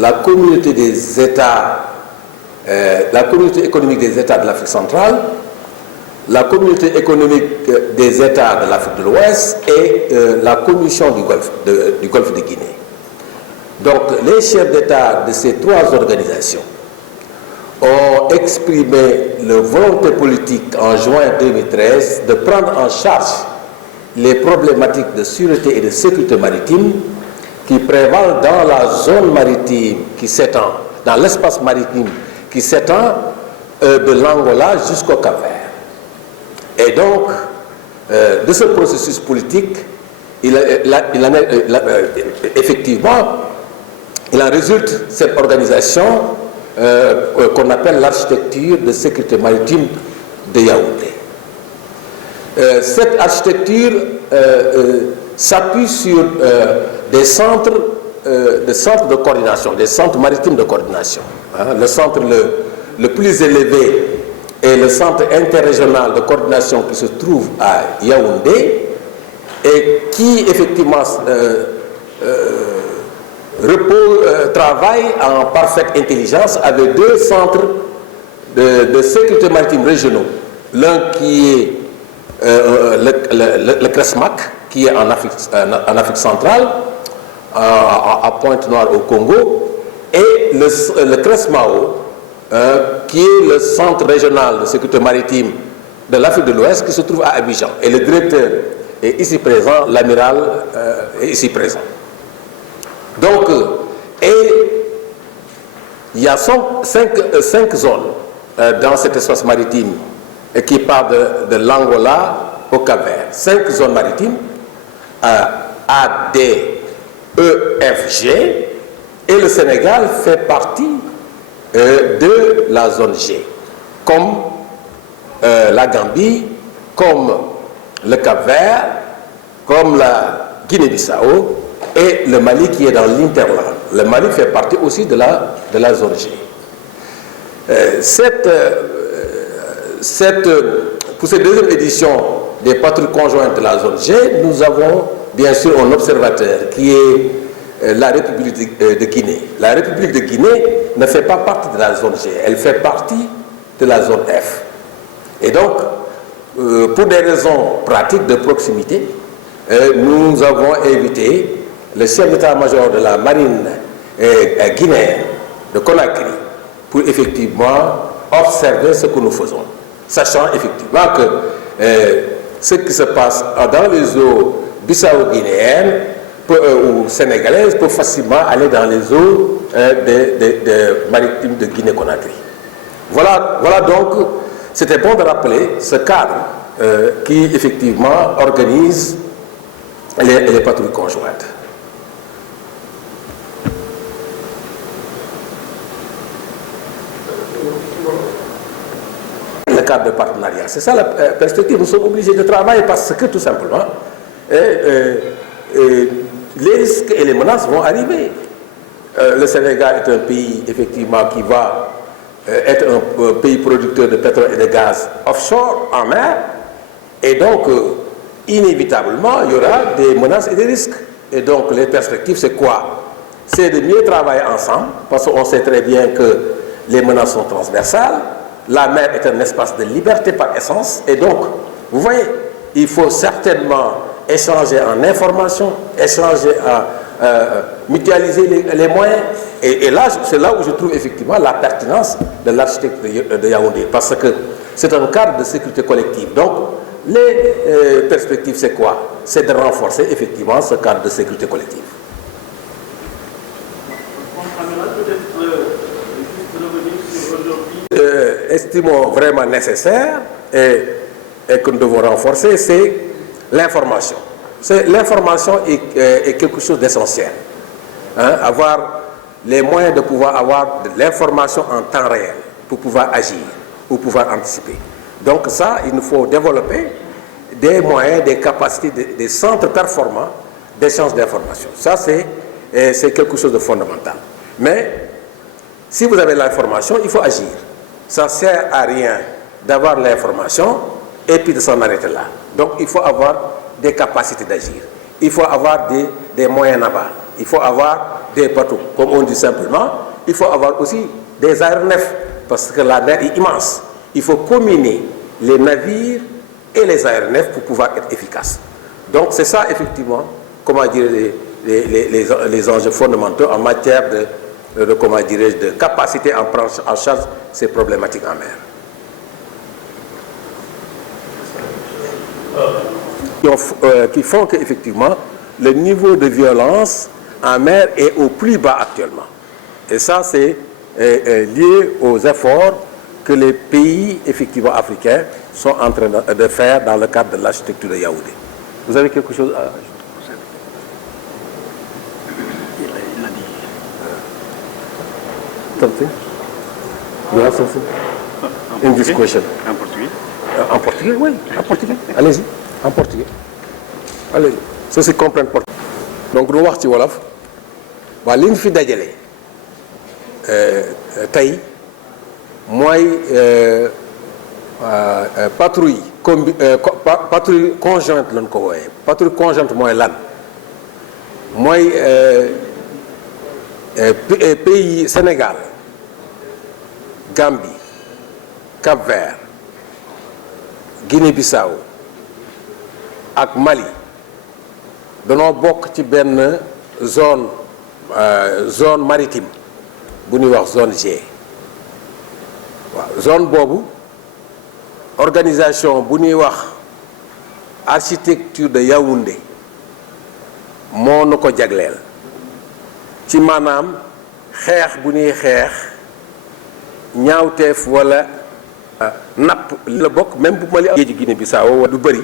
la communauté des États, la communauté économique des États de l'Afrique centrale, la communauté économique des États de l'Afrique de l'Ouest et la commission du Golfe de Guinée. Donc les chefs d'État de ces trois organisations ont exprimé leur volonté politique en juin 2013 de prendre en charge les problématiques de sûreté et de sécurité maritime qui prévalent dans la zone maritime qui s'étend, dans l'espace maritime qui s'étend de l'Angola jusqu'au Cap-Vert. Et donc, de ce processus politique, effectivement, il en résulte cette organisation qu'on appelle l'architecture de sécurité maritime de Yaoundé. Cette architecture s'appuie sur des centres de coordination, des centres maritimes de coordination. Le centre le plus élevé est le centre interrégional de coordination qui se trouve à Yaoundé et qui effectivement travaille en parfaite intelligence avec deux centres de sécurité maritime régionaux. L'un qui est le CRESMAC, qui est en Afrique centrale, à Pointe-Noire au Congo, et le CRESMAO, qui est le centre régional de sécurité maritime de l'Afrique de l'Ouest, qui se trouve à Abidjan. Et le directeur est ici présent, l'amiral est ici présent. Donc, il y a cinq zones dans cet espace maritime qui part de l'Angola au Cap-Vert. 5 zones maritimes, A, D, E, F, G, et le Sénégal fait partie de la zone G, comme la Gambie, comme le Cap-Vert, comme la Guinée-Bissau et le Mali qui est dans l'Interland. Le Mali fait partie aussi de la zone G. Pour cette deuxième édition des patrouilles conjointes de la zone G, nous avons bien sûr un observateur qui est la République de Guinée. La République de Guinée ne fait pas partie de la zone G, elle fait partie de la zone F. Et donc, pour des raisons pratiques de proximité, nous avons invité le chef d'état-major de la marine guinéenne de Conakry pour effectivement observer ce que nous faisons, sachant effectivement que ce qui se passe dans les eaux bissau-guinéennes ou sénégalaises peut facilement aller dans les eaux maritimes de Guinée-Conakry. Voilà donc, c'était bon de rappeler ce cadre qui effectivement organise les patrouilles conjointes. Le cadre de partenariat, c'est ça la perspective. Nous sommes obligés de travailler parce que tout simplement les risques et les menaces vont arriver. Le Sénégal est un pays effectivement qui va être un pays producteur de pétrole et de gaz offshore en mer, et donc inévitablement il y aura des menaces et des risques. Et donc les perspectives, c'est quoi? C'est de mieux travailler ensemble, parce qu'on sait très bien que les menaces sont transversales. La mer est un espace de liberté par essence, et donc vous voyez, il faut certainement échanger en information, échanger mutualiser les moyens. Et là, c'est là où je trouve effectivement la pertinence de l'architecture de Yaoundé, parce que c'est un cadre de sécurité collective. Donc, les perspectives, c'est quoi? C'est de renforcer effectivement ce cadre de sécurité collective. Estimons vraiment nécessaire et que nous devons renforcer, c'est l'information. L'information est quelque chose d'essentiel. Avoir les moyens de pouvoir avoir de l'information en temps réel pour pouvoir agir, pour pouvoir anticiper. Donc ça, il nous faut développer des moyens, des capacités, des centres performants d'échange d'informations. Ça, c'est quelque chose de fondamental. Mais si vous avez l'information, il faut agir. Ça ne sert à rien d'avoir l'information et puis de s'en arrêter là. Donc il faut avoir des capacités d'agir. Il faut avoir des moyens navals. Il faut avoir des bateaux, comme on dit simplement, il faut avoir aussi des aéronefs, parce que la mer est immense. Il faut combiner les navires et les aéronefs pour pouvoir être efficace. Donc c'est ça effectivement, comment dire, les enjeux fondamentaux en matière comment dirais-je, de capacité à prendre en charge ces problématiques en mer. Qui font qu'effectivement, le niveau de violence en mer est au plus bas actuellement. Et ça, c'est lié aux efforts que les pays, effectivement, africains sont en train de faire dans le cadre de l'architecture de Yaoundé. Vous avez quelque chose à ajouter? Il a dit. Something? You have something? In this question? En portugais? En portugais, oui, en portugais. Allez-y, en portugais. Allez-y. Ceux-ci comprennent portugais. Donc, nous wax ci wolof. Waa li ñu fi dajale tey mooy patrouille patrouille conjointe lañ ko wooyee. Patrouille conjointe mooy lan? Mooy pays Sénégal, Gambie, Cap-Vert, Guinée-Bissau ak Mali danoo bokk ci benn zone maritime bu ñuy wax zone G. waaw zone boobu organisation bu ñuy wax architecture de Yaoundé moo nu ko jagleel ci maanaam xeex bu ñuy xeex ñaawteef wala napp la bokk, même bu Mali géeju Guinée-Bissau wala du bëri